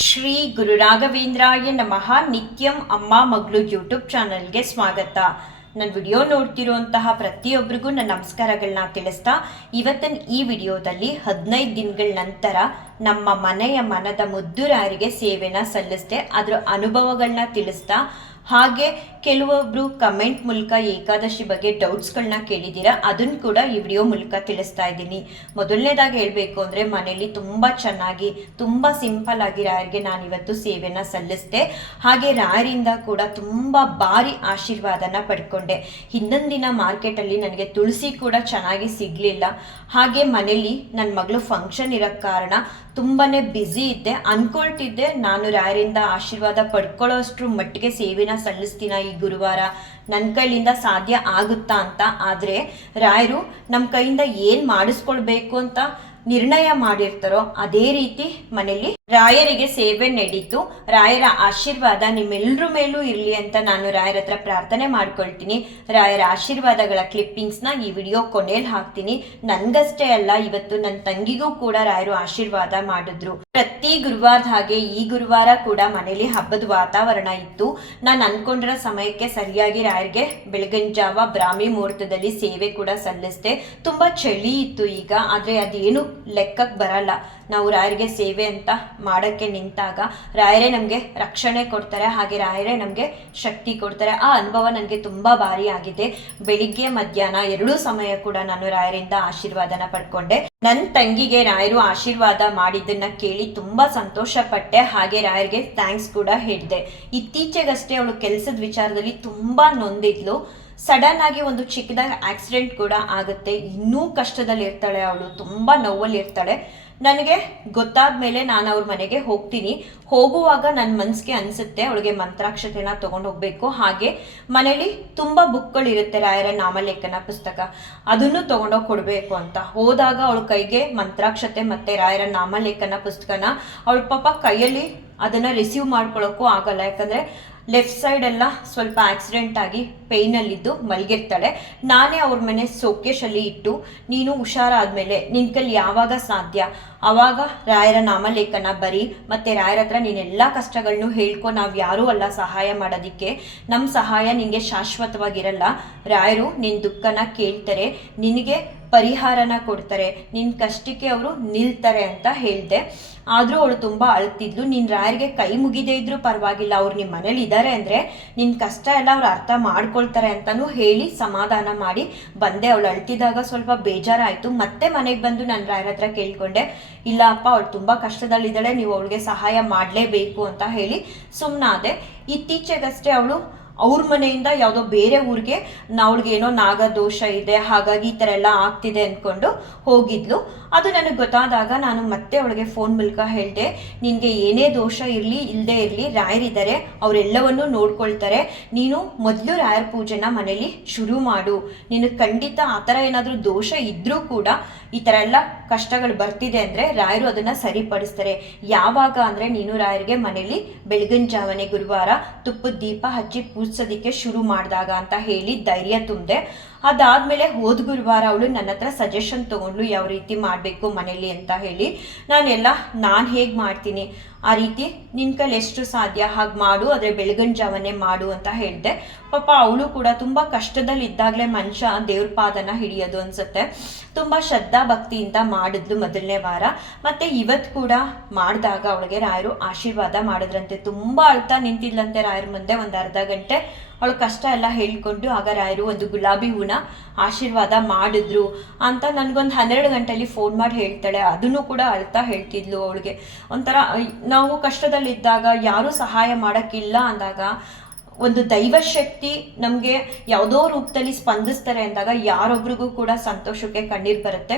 ಶ್ರೀ ಗುರು ರಾಘವೇಂದ್ರಾಯ ನಮಃ. ನಿತ್ಯಂ ಅಮ್ಮ ಮಗಳು ಯೂಟ್ಯೂಬ್ ಚಾನಲ್ಗೆ ಸ್ವಾಗತ. ನನ್ನ ವಿಡಿಯೋ ನೋಡ್ತಿರುವಂತಹ ಪ್ರತಿಯೊಬ್ಬರಿಗೂ ನನ್ನ ನಮಸ್ಕಾರಗಳನ್ನ ತಿಳಿಸ್ತಾ, ಇವತ್ತಿನ ಈ ವಿಡಿಯೋದಲ್ಲಿ ಹದಿನೈದು ದಿನಗಳ ನಂತರ ನಮ್ಮ ಮನೆಯ ಮನದ ಮುದ್ದುರಾರಿಗೆ ಸೇವೆನ ಸಲ್ಲಿಸ್ದೆ, ಅದರ ಅನುಭವಗಳನ್ನ ತಿಳಿಸ್ತಾ, ಹಾಗೆ ಕೆಲವೊಬ್ರು ಕಮೆಂಟ್ ಮೂಲಕ ಏಕಾದಶಿ ಬಗ್ಗೆ ಡೌಟ್ಸ್ಗಳನ್ನ ಕೇಳಿದ್ದೀರಾ ಅದನ್ನು ಕೂಡ ಈ ವಿಡಿಯೋ ಮೂಲಕ ತಿಳಿಸ್ತಾ ಇದ್ದೀನಿ. ಮೊದಲನೇದಾಗಿ ಹೇಳಬೇಕು ಅಂದರೆ, ಮನೆಯಲ್ಲಿ ತುಂಬ ಚೆನ್ನಾಗಿ, ತುಂಬ ಸಿಂಪಲ್ ಆಗಿ ರಾಯರಿಗೆ ನಾನು ಇವತ್ತು ಸೇವೆನ ಸಲ್ಲಿಸಿದೆ, ಹಾಗೆ ರಾಯರಿಂದ ಕೂಡ ತುಂಬ ಭಾರಿ ಆಶೀರ್ವಾದನ ಪಡ್ಕೊಂಡೆ. ಹಿಂದಿನ ದಿನ ಮಾರ್ಕೆಟಲ್ಲಿ ನನಗೆ ತುಳಸಿ ಕೂಡ ಚೆನ್ನಾಗಿ ಸಿಗಲಿಲ್ಲ. ಹಾಗೆ ಮನೆಯಲ್ಲಿ ನನ್ನ ಮಗಳು ಫಂಕ್ಷನ್ ಇರೋ ಕಾರಣ ತುಂಬಾ ಬ್ಯುಸಿ ಇದ್ದೆ. ಅನ್ಕೊಳ್ತಿದ್ದೆ. ನಾನು ರಾಯರಿಂದ ಆಶೀರ್ವಾದ ಪಡ್ಕೊಳ್ಳೋ ಅಷ್ಟ್ರ ಮಟ್ಟಿಗೆ ಸೇವೆನ ಸಲ್ಲಿಸ್ತೀನ ಈ ಗುರುವಾರ? ನನ್ನ ಕೈಲಿಂದ ಸಾಧ್ಯ ಆಗುತ್ತಾ ಅಂತ. ಆದರೆ ರಾಯರು ನಮ್ಮ ಕೈಯಿಂದ ಏನು ಮಾಡಿಸ್ಕೊಳ್ಬೇಕು ಅಂತ ನಿರ್ಣಯ ಮಾಡಿರ್ತಾರೋ ಅದೇ ರೀತಿ ಮನೇಲಿ ರಾಯರಿಗೆ ಸೇವೆ ನಡೀತು ರಾಯರ ಆಶೀರ್ವಾದ ನಿಮ್ಮೆಲ್ಲರ ಮೇಲೂ ಇರಲಿ ಅಂತ ನಾನು ರಾಯರ ಹತ್ರ ಪ್ರಾರ್ಥನೆ ಮಾಡ್ಕೊಳ್ತೀನಿ. ರಾಯರ ಆಶೀರ್ವಾದಗಳ ಕ್ಲಿಪ್ಪಿಂಗ್ಸ್ನ ಈ ವಿಡಿಯೋ ಕೊನೆಯಲ್ಲಿ ಹಾಕ್ತೀನಿ. ನನ್ಗಷ್ಟೇ ಅಲ್ಲ, ಇವತ್ತು ನನ್ನ ತಂಗಿಗೂ ಕೂಡ ರಾಯರು ಆಶೀರ್ವಾದ ಮಾಡಿದ್ರು. ಪ್ರತಿ ಗುರುವಾರದ ಹಾಗೆ ಈ ಗುರುವಾರ ಕೂಡ ಮನೇಲಿ ಹಬ್ಬದ ವಾತಾವರಣ ಇತ್ತು. ನಾನು ಅನ್ಕೊಂಡಿರೋ ಸಮಯಕ್ಕೆ ಸರಿಯಾಗಿ ರಾಯರಿಗೆ ಬೆಳಗಿನ ಜಾವ ಬ್ರಾಹ್ಮಿ ಮುಹೂರ್ತದಲ್ಲಿ ಸೇವೆ ಕೂಡ ಸಲ್ಲಿಸಿದೆ. ತುಂಬಾ ಚಳಿ ಇತ್ತು ಈಗ, ಆದ್ರೆ ಅದೇನು ಲೆಕ್ಕಕ್ಕೆ ಬರಲ್ಲ. ನಾವು ರಾಯರಿಗೆ ಸೇವೆ ಅಂತ ಮಾಡೋಕ್ಕೆ ನಿಂತಾಗ ರಾಯರೇ ನಮಗೆ ರಕ್ಷಣೆ ಕೊಡ್ತಾರೆ, ಹಾಗೆ ರಾಯರೇ ನಮಗೆ ಶಕ್ತಿ ಕೊಡ್ತಾರೆ. ಆ ಅನುಭವ ನನಗೆ ತುಂಬ ಭಾರಿ ಆಗಿದೆ. ಬೆಳಿಗ್ಗೆ ಮಧ್ಯಾಹ್ನ ಎರಡೂ ಸಮಯ ಕೂಡ ನಾನು ರಾಯರಿಂದ ಆಶೀರ್ವಾದನ ಪಡ್ಕೊಂಡೆ. ನನ್ನ ತಂಗಿಗೆ ರಾಯರು ಆಶೀರ್ವಾದ ಮಾಡಿದ್ದನ್ನ ಕೇಳಿ ತುಂಬಾ ಸಂತೋಷ ಪಟ್ಟೆ ಹಾಗೆ ರಾಯರಿಗೆ ಥ್ಯಾಂಕ್ಸ್ ಕೂಡ ಹೇಳಿದೆ. ಇತ್ತೀಚೆಗಷ್ಟೇ ಅವಳು ಕೆಲಸದ ವಿಚಾರದಲ್ಲಿ ತುಂಬಾ ನೊಂದಿದ್ಲು. ಸಡನ್ ಆಗಿ ಒಂದು ಚಿಕ್ಕದಾಗಿ ಆಕ್ಸಿಡೆಂಟ್ ಕೂಡ ಆಗುತ್ತೆ. ಇನ್ನೂ ಕಷ್ಟದಲ್ಲಿ ಇರ್ತಾಳೆ ಅವಳು. ತುಂಬಾ ನೋವಲ್ಲಿ ಇರ್ತಾಳೆ ನನಗೆ ಗೊತ್ತಾದ ಮೇಲೆ ನಾನು ಅವ್ರ ಮನೆಗೆ ಹೋಗ್ತೀನಿ. ಹೋಗುವಾಗ ನನ್ನ ಮನಸ್ಸಿಗೆ ಅನಿಸುತ್ತೆ ಅವಳಿಗೆ ಮಂತ್ರಾಕ್ಷತೆನ ತೊಗೊಂಡು ಹೋಗಬೇಕು. ಹಾಗೆ ಮನೇಲಿ ತುಂಬ ಬುಕ್ಗಳಿರುತ್ತೆ ರಾಯರ ನಾಮಲೇಖನ ಪುಸ್ತಕ. ಅದನ್ನು ತೊಗೊಂಡೋಗಿ ಕೊಡಬೇಕು ಅಂತ. ಹೋದಾಗ ಅವಳ ಕೈಗೆ ಮಂತ್ರಾಕ್ಷತೆ ಮತ್ತು ರಾಯರ ನಾಮಲೇಖನ ಪುಸ್ತಕನ ಅವಳ ಪಾಪ ಕೈಯಲ್ಲಿ ಅದನ್ನು ರಿಸೀವ್ ಮಾಡ್ಕೊಳ್ಳೋಕ್ಕೂ ಆಗಲ್ಲ. ಯಾಕಂದರೆ ಲೆಫ್ಟ್ ಸೈಡ್ ಎಲ್ಲ ಸ್ವಲ್ಪ ಆಕ್ಸಿಡೆಂಟ್ ಆಗಿ ಪೇಯ್ನಲ್ಲಿದ್ದು ಮಲಗಿರ್ತಾಳೆ. ನಾನೇ ಅವ್ರ ಮನೆ ಸೋಕೇಶಲ್ಲಿ ಇಟ್ಟು ನೀನು ಹುಷಾರಾದ್ಮೇಲೆ ನಿನ್ನ ಕೈಲಿ ಯಾವಾಗ ಸಾಧ್ಯ? ಅವಾಗ ರಾಯರ ನಾಮಲೇಖನ ಬರಿ, ಮತ್ತೆ ರಾಯರ ಹತ್ರ ನೀನೆಲ್ಲ ಕಷ್ಟಗಳನ್ನು ಹೇಳ್ಕೊ, ನಾವು ಯಾರೂ ಅಲ್ಲ ಸಹಾಯ ಮಾಡೋದಕ್ಕೆ. ನಮ್ಮ ಸಹಾಯ ನಿನಗೆ ಶಾಶ್ವತವಾಗಿರಲ್ಲ. ರಾಯರು ನಿನ್ನ ದುಃಖನ ಕೇಳ್ತಾರೆ, ನಿನಗೆ ಪರಿಹಾರನ ಕೊಡ್ತಾರೆ. ನಿನ್ನ ಕಷ್ಟಕ್ಕೆ ಅವರು ನಿಲ್ತಾರೆ ಅಂತ ಹೇಳಿದೆ. ಆದರೂ ಅವಳು ತುಂಬ ಅಳ್ತಿದ್ಲು. ನಿನ್ನ ರಾಯರಿಗೆ ಕೈ ಮುಗಿದೇ ಇದ್ರೂ ಪರವಾಗಿಲ್ಲ. ಅವ್ರು ನಿಮ್ಮ ಮನೇಲಿ ಇದ್ದಾರೆ ಅಂದರೆ ನಿನ್ನ ಕಷ್ಟ ಎಲ್ಲ ಅವ್ರು ಅರ್ಥ ಮಾಡ್ಕೊಳ್ತಾರೆ ಅಂತಲೂ ಹೇಳಿ ಸಮಾಧಾನ ಮಾಡಿ ಬಂದೆ. ಅವಳು ಅಳ್ತಿದಾಗ ಸ್ವಲ್ಪ ಬೇಜಾರಾಯಿತು. ಮತ್ತೆ ಮನೆಗೆ ಬಂದು ನಾನು ರಾಯರ ಹತ್ರ ಕೇಳ್ಕೊಂಡೆ. ಇಲ್ಲ ಅಪ್ಪ, ಅವಳು ತುಂಬ ಕಷ್ಟದಲ್ಲಿದ್ದಾಳೆ, ನೀವು ಅವಳಿಗೆ ಸಹಾಯ ಮಾಡಲೇಬೇಕು ಅಂತ ಹೇಳಿ ಸುಮ್ಮನಾದೆ ಇತ್ತೀಚೆಗಷ್ಟೇ ಅವಳು ಅವ್ರ ಮನೆಯಿಂದ ಯಾವುದೋ ಬೇರೆ ಊರಿಗೆ ಅವಳಿಗೆ ಏನೋ ನಾಗದೋಷ ಇದೆ, ಹಾಗಾಗಿ ಈ ಥರ ಎಲ್ಲ ಆಗ್ತಿದೆ ಅಂದ್ಕೊಂಡು ಹೋಗಿದ್ಲು. ಅದು ನನಗೆ ಗೊತ್ತಾದಾಗ ನಾನು ಮತ್ತೆ ಅವಳಿಗೆ ಫೋನ್ ಮೂಲಕ ಹೇಳಿದೆ, ನಿನಗೆ ಏನೇ ದೋಷ ಇರಲಿ ಇಲ್ಲದೆ ಇರಲಿ ರಾಯರಿದ್ದಾರೆ ಅವರೆಲ್ಲವನ್ನೂ ನೋಡ್ಕೊಳ್ತಾರೆ. ನೀನು ಮೊದಲು ರಾಯರ ಪೂಜೆನ ಮನೇಲಿ ಶುರು ಮಾಡು. ನಿನಗೆ ಖಂಡಿತ ಆ ಥರ ಏನಾದರೂ ದೋಷ ಇದ್ದರೂ ಕೂಡ ಈ ಥರ ಎಲ್ಲ ಕಷ್ಟಗಳು ಬರ್ತಿದೆ ಅಂದರೆ ರಾಯರು ಅದನ್ನು ಸರಿಪಡಿಸ್ತಾರೆ. ಯಾವಾಗ ಅಂದರೆ ನೀನು ರಾಯರಿಗೆ ಮನೇಲಿ ಬೆಳಗಿನ ಜಾವನೆ ಗುರುವಾರ ತುಪ್ಪದ ದೀಪ ಹಚ್ಚಿ ಪೂಜಿಸೋದಕ್ಕೆ ಶುರು ಮಾಡಿದಾಗ ಅಂತ ಹೇಳಿ ಧೈರ್ಯ ತುಂಬಿದೆ ಅದಾದಮೇಲೆ ಹೋದ ಗುರುವಾರ ಅವಳು ನನ್ನ ಹತ್ರ ಸಜೆಷನ್ ತೊಗೊಂಡ್ಲು ಯಾವ ರೀತಿ ಮಾಡಬೇಕು ಮನೇಲಿ ಅಂತ ಹೇಳಿ. ನಾನೆಲ್ಲ, ನಾನು ಹೇಗೆ ಮಾಡ್ತೀನಿ? ಆ ರೀತಿ ನಿನ್ನ ಕೈಲಿ ಎಷ್ಟು ಸಾಧ್ಯ? ಹಾಗೆ ಮಾಡು, ಆದರೆ ಬೆಳಗಿನ ಜಾವನೇ ಮಾಡು ಅಂತ ಹೇಳಿದೆ. ಪಾಪ ಅವಳು ಕೂಡ ತುಂಬ ಕಷ್ಟದಲ್ಲಿ ಇದ್ದಾಗಲೇ ಮನುಷ್ಯ ದೇವ್ರ ಪಾದನ ಹಿಡಿಯೋದು ಅನ್ಸುತ್ತೆ. ತುಂಬ ಶ್ರದ್ಧಾ ಭಕ್ತಿಯಿಂದ ಮಾಡಿದ್ಲು ಮೊದಲನೇ ವಾರ. ಮತ್ತು ಇವತ್ತು ಕೂಡ ಮಾಡಿದಾಗ ಅವಳಿಗೆ ರಾಯರು ಆಶೀರ್ವಾದ ಮಾಡಿದ್ರಂತೆ. ತುಂಬ ಅಳ್ತಾ ನಿಂತಿದ್ಲಂತೆ ರಾಯರ ಮುಂದೆ ಒಂದು ಅರ್ಧ ಗಂಟೆ. ಅವಳ ಕಷ್ಟ ಎಲ್ಲ ಹೇಳ್ಕೊಂಡು, ಆಗ ರಾಯರು ಒಂದು ಗುಲಾಬಿ ಹೂನ ಆಶೀರ್ವಾದ ಮಾಡಿದ್ರು ಅಂತ ನನಗೊಂದು ಹನ್ನೆರಡು ಗಂಟೆಯಲ್ಲಿ ಫೋನ್ ಮಾಡಿ ಹೇಳ್ತಾಳೆ. ಅದನ್ನು ಕೂಡ ಅಳ್ತಾ ಹೇಳ್ತಿದ್ಲು ಅವಳಿಗೆ. ಒಂಥರ ನಾವು ಕಷ್ಟದಲ್ಲಿದ್ದಾಗ ಯಾರೂ ಸಹಾಯ ಮಾಡೋಕ್ಕಿಲ್ಲ ಅಂದಾಗ, ಒಂದು ದೈವಶಕ್ತಿ ನಮಗೆ ಯಾವುದೋ ರೂಪದಲ್ಲಿ ಸ್ಪಂದಿಸ್ತಾರೆ ಅಂದಾಗ ಯಾರೊಬ್ರಿಗೂ ಕೂಡ ಸಂತೋಷಕ್ಕೆ ಕಣ್ಣೀರು ಬರುತ್ತೆ.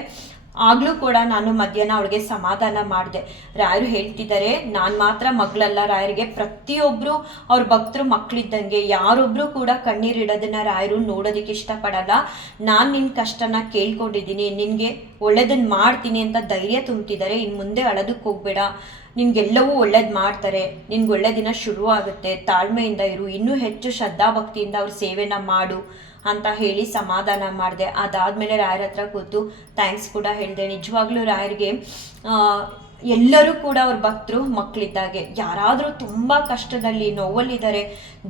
ಆಗಲೂ ಕೂಡ ನಾನು ಮಧ್ಯಾಹ್ನ ಅವಳಿಗೆ ಸಮಾಧಾನ ಮಾಡಿದೆ. ರಾಯರು ಹೇಳ್ತಿದ್ದಾರೆ, ನಾನು ಮಾತ್ರ ಮಗಳಲ್ಲ ರಾಯರಿಗೆ. ಪ್ರತಿಯೊಬ್ಬರು ಅವ್ರ ಭಕ್ತರು ಮಕ್ಕಳಿದ್ದಂಗೆ ಯಾರೊಬ್ಬರು ಕೂಡ ಕಣ್ಣೀರಿಡೋದನ್ನ ರಾಯರು ನೋಡೋದಕ್ಕೆ ಇಷ್ಟಪಡಲ್ಲ. ನಾನು ನಿನ್ನ ಕಷ್ಟನ ಕೇಳ್ಕೊಂಡಿದ್ದೀನಿ. ನಿನಗೆ ಒಳ್ಳೇದನ್ನ ಮಾಡ್ತೀನಿ ಅಂತ ಧೈರ್ಯ ತುಂಬ್ತಿದ್ದಾರೆ. ಇನ್ನು ಮುಂದೆ ಅಳೋದಕ್ಕೆ ಹೋಗ್ಬೇಡ. ನಿನ್ಗೆಲ್ಲವೂ ಒಳ್ಳೇದು ಮಾಡ್ತಾರೆ. ನಿನ್ಗೆ ಒಳ್ಳೆ ದಿನ ಶುರು ಆಗುತ್ತೆ ತಾಳ್ಮೆಯಿಂದ ಇರು. ಇನ್ನೂ ಹೆಚ್ಚು ಶ್ರದ್ಧಾಭಕ್ತಿಯಿಂದ ಅವ್ರ ಸೇವೆನ ಮಾಡು. ಅಂತ ಹೇಳಿ ಸಮಾಧಾನ ಮಾಡಿದೆ. ಅದಾದಮೇಲೆ ರಾಯರ ಹತ್ರ ಕೂತು ಥ್ಯಾಂಕ್ಸ್ ಕೂಡ ಹೇಳಿದೆ. ನಿಜವಾಗ್ಲೂ ರಾಯರಿಗೆ ಎಲ್ಲರೂ ಕೂಡ ಅವ್ರ ಭಕ್ತರು ಮಕ್ಕಳಿದ್ದಾಗೆ ಯಾರಾದರೂ ತುಂಬ ಕಷ್ಟದಲ್ಲಿ ನೋವಲ್ಲಿದ್ದಾರೆ,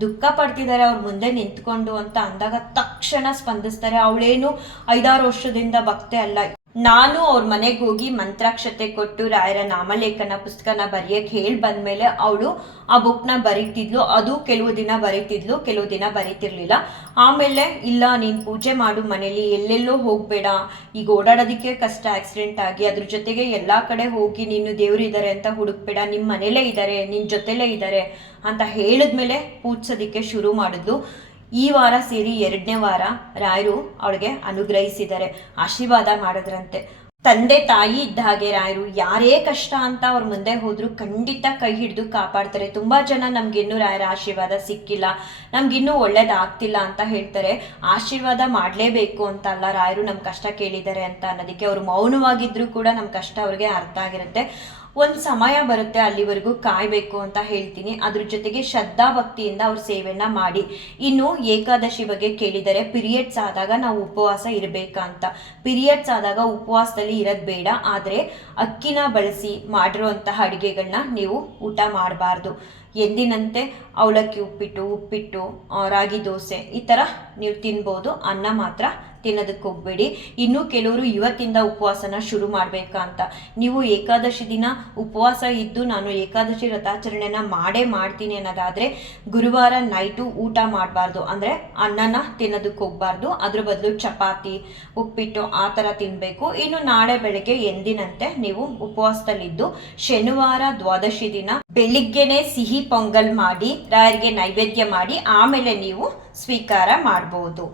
ದುಃಖ ಪಡ್ತಿದ್ದಾರೆ, ಅವ್ರ ಮುಂದೆ ನಿಂತ್ಕೊಂಡು ಅಂತ ಅಂದಾಗ ತಕ್ಷಣ ಸ್ಪಂದಿಸ್ತಾರೆ. ಅವಳೇನು ಐದಾರು ವರ್ಷದಿಂದ ಭಕ್ತೆ ಅಲ್ಲ. ನಾನು ಅವ್ರ ಮನೆಗೆ ಹೋಗಿ ಮಂತ್ರಾಕ್ಷತೆ ಕೊಟ್ಟು ರಾಯರ ನಾಮಲೇಖನ ಪುಸ್ತಕನ ಬರೆಯಕ್ಕೆ ಹೇಳಿ ಬಂದ್ಮೇಲೆ ಅವಳು ಆ ಬುಕ್ನ ಬರೀತಿದ್ಲು. ಅದು ಕೆಲವು ದಿನ ಬರೀತಿದ್ಲು, ಕೆಲವು ದಿನ ಬರೀತಿರ್ಲಿಲ್ಲ. ಆಮೇಲೆ, ಇಲ್ಲ, ನೀನು ಪೂಜೆ ಮಾಡು ಮನೇಲಿ, ಎಲ್ಲೆಲ್ಲೋ ಹೋಗಬೇಡ. ಈಗ ಓಡಾಡೋದಕ್ಕೆ ಕಷ್ಟ ಆಕ್ಸಿಡೆಂಟ್ ಆಗಿ ಅದ್ರ ಜೊತೆಗೆ ಎಲ್ಲ ಕಡೆ ಹೋಗಿ ನೀನು ದೇವರಿದ್ದಾರೆ ಅಂತ ಹುಡುಕ್ಬೇಡ. ನಿಮ್ಮ ಮನೇಲೇ ಇದ್ದಾರೆ ನಿನ್ನ ಜೊತೆಲೇ ಇದ್ದಾರೆ ಅಂತ ಹೇಳಿದ್ಮೇಲೆ ಪೂಜಿಸೋದಕ್ಕೆ ಶುರು ಮಾಡಿದ್ಲು. ಈ ವಾರ ಸೇರಿ ಎರಡನೇ ವಾರ ರಾಯರು ಅವಳಿಗೆ ಅನುಗ್ರಹಿಸಿದ್ದಾರೆ, ಆಶೀರ್ವಾದ ಮಾಡಿದ್ರಂತೆ. ತಂದೆ ತಾಯಿ ಇದ್ದ ಹಾಗೆ ರಾಯರು, ಯಾರೇ ಕಷ್ಟ ಅಂತ ಅವ್ರ ಮುಂದೆ ಹೋದ್ರು ಖಂಡಿತ ಕೈ ಹಿಡಿದು ಕಾಪಾಡ್ತಾರೆ. ತುಂಬಾ ಜನ ನಮ್ಗಿನ್ನೂ ರಾಯರ ಆಶೀರ್ವಾದ ಸಿಕ್ಕಿಲ್ಲ ನಮ್ಗಿನ್ನೂ ಒಳ್ಳೇದಾಗ್ತಿಲ್ಲ ಅಂತ ಹೇಳ್ತಾರೆ. ಆಶೀರ್ವಾದ ಮಾಡಲೇಬೇಕು ಅಂತ ಅಲ್ಲ ರಾಯರು ನಮ್ಮ ಕಷ್ಟ ಕೇಳಿದ್ದಾರೆ ಅಂತ ಅನ್ನೋದಕ್ಕೆ ಅವರು ಮೌನವಾಗಿದ್ರು ಕೂಡ ನಮ್ಮ ಕಷ್ಟ ಅವ್ರಿಗೆ ಅರ್ಥ ಆಗಿರುತ್ತೆ. ಒಂದು ಸಮಯ ಬರುತ್ತೆ ಅಲ್ಲಿವರೆಗೂ ಕಾಯಬೇಕು ಅಂತ ಹೇಳ್ತೀನಿ. ಅದ್ರ ಜೊತೆಗೆ ಶ್ರದ್ಧಾ ಭಕ್ತಿಯಿಂದ ಅವ್ರ ಸೇವೆಯನ್ನು ಮಾಡಿ. ಇನ್ನು ಏಕಾದಶಿ ಬಗ್ಗೆ ಕೇಳಿದರೆ ಪಿರಿಯಡ್ಸ್ ಆದಾಗ ನಾವು ಉಪವಾಸ ಇರಬೇಕಂತ. ಪಿರಿಯಡ್ಸ್ ಆದಾಗ ಉಪವಾಸದಲ್ಲಿ ಇರೋದು ಬೇಡ. ಆದರೆ ಅಕ್ಕಿನ ಬಳಸಿ ಮಾಡಿರುವಂತಹ ಅಡುಗೆಗಳನ್ನ ನೀವು ಊಟ ಮಾಡಬಾರ್ದು. ಎಂದಿನಂತೆ ಅವಲಕ್ಕಿ ಉಪ್ಪಿಟ್ಟು ಉಪ್ಪಿಟ್ಟು ರಾಗಿ ದೋಸೆ ಈ ಥರ ನೀವು ತಿನ್ಬೋದು. ಅನ್ನ ಮಾತ್ರ ತಿನ್ನೋದಕ್ಕೆ ಹೋಗಬೇಡಿ. ಇನ್ನೂ ಕೆಲವರು ಇವತ್ತಿಂದ ಉಪವಾಸನ ಶುರು ಮಾಡಬೇಕಾ ಅಂತ. ನೀವು ಏಕಾದಶಿ ದಿನ ಉಪವಾಸ ಇದ್ದು ನಾನು ಏಕಾದಶಿ ವ್ರತಾಚರಣೆನ ಮಾಡೇ ಮಾಡ್ತೀನಿ ಅನ್ನೋದಾದರೆ ಗುರುವಾರ ನೈಟು ಊಟ ಮಾಡಬಾರ್ದು. ಅಂದರೆ ಅನ್ನನ ತಿನ್ನೋದಕ್ಕೆ ಹೋಗ್ಬಾರ್ದು. ಅದ್ರ ಬದಲು ಚಪಾತಿ, ಉಪ್ಪಿಟ್ಟು ಆ ಥರ ತಿನ್ನಬೇಕು ಇನ್ನು ನಾಳೆ ಬೆಳಗ್ಗೆ ಎಂದಿನಂತೆ ನೀವು ಉಪವಾಸದಲ್ಲಿದ್ದು ಶನಿವಾರ ದ್ವಾದಶಿ ದಿನ ಬೆಳಿಗ್ಗೆನೆ ಸಿಹಿ ಪೊಂಗಲ್ ಮಾಡಿ ರಾಯರಿಗೆ ನೈವೇದ್ಯ ಮಾಡಿ, ಆಮೇಲೆ ನೀವು ಸ್ವೀಕಾರ ಮಾಡಬಹುದು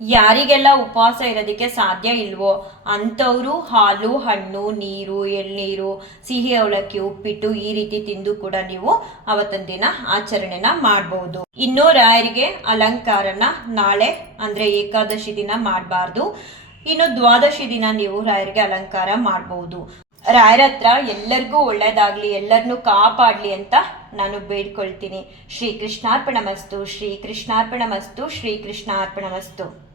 ಯಾರಿಗೆಲ್ಲ ಉಪವಾಸ ಇರೋದಕ್ಕೆ ಸಾಧ್ಯ ಇಲ್ವೋ, ಅಂಥವರು ಹಾಲು, ಹಣ್ಣು, ನೀರು, ಎಳ್ನೀರು, ಸಿಹಿ ಅವಲಕ್ಕಿ, ಉಪ್ಪಿಟ್ಟು ಈ ರೀತಿ ತಿಂದು ಕೂಡ ನೀವು ಅವತ್ತೊಂದು ದಿನ ಆಚರಣೆನ ಮಾಡಬಹುದು ಇನ್ನು ರಾಯರಿಗೆ ಅಲಂಕಾರನ ನಾಳೆ, ಅಂದ್ರೆ ಏಕಾದಶಿ ದಿನ ಮಾಡಬಾರ್ದು. ಇನ್ನು ದ್ವಾದಶಿ ದಿನ ನೀವು ರಾಯರಿಗೆ ಅಲಂಕಾರ ಮಾಡಬಹುದು ರಾಯರ ಹತ್ರ ಎಲ್ಲರಿಗೂ ಒಳ್ಳೇದಾಗ್ಲಿ ಎಲ್ಲರನ್ನೂ ಕಾಪಾಡಲಿ ಅಂತ ನಾನು ಬೇಡ್ಕೊಳ್ತೀನಿ. ಶ್ರೀ ಕೃಷ್ಣಾರ್ಪಣ ಮಸ್ತು ಶ್ರೀ ಕೃಷ್ಣಾರ್ಪಣ ಮಸ್ತು ಶ್ರೀ ಕೃಷ್ಣಾರ್ಪಣ ಮಸ್ತು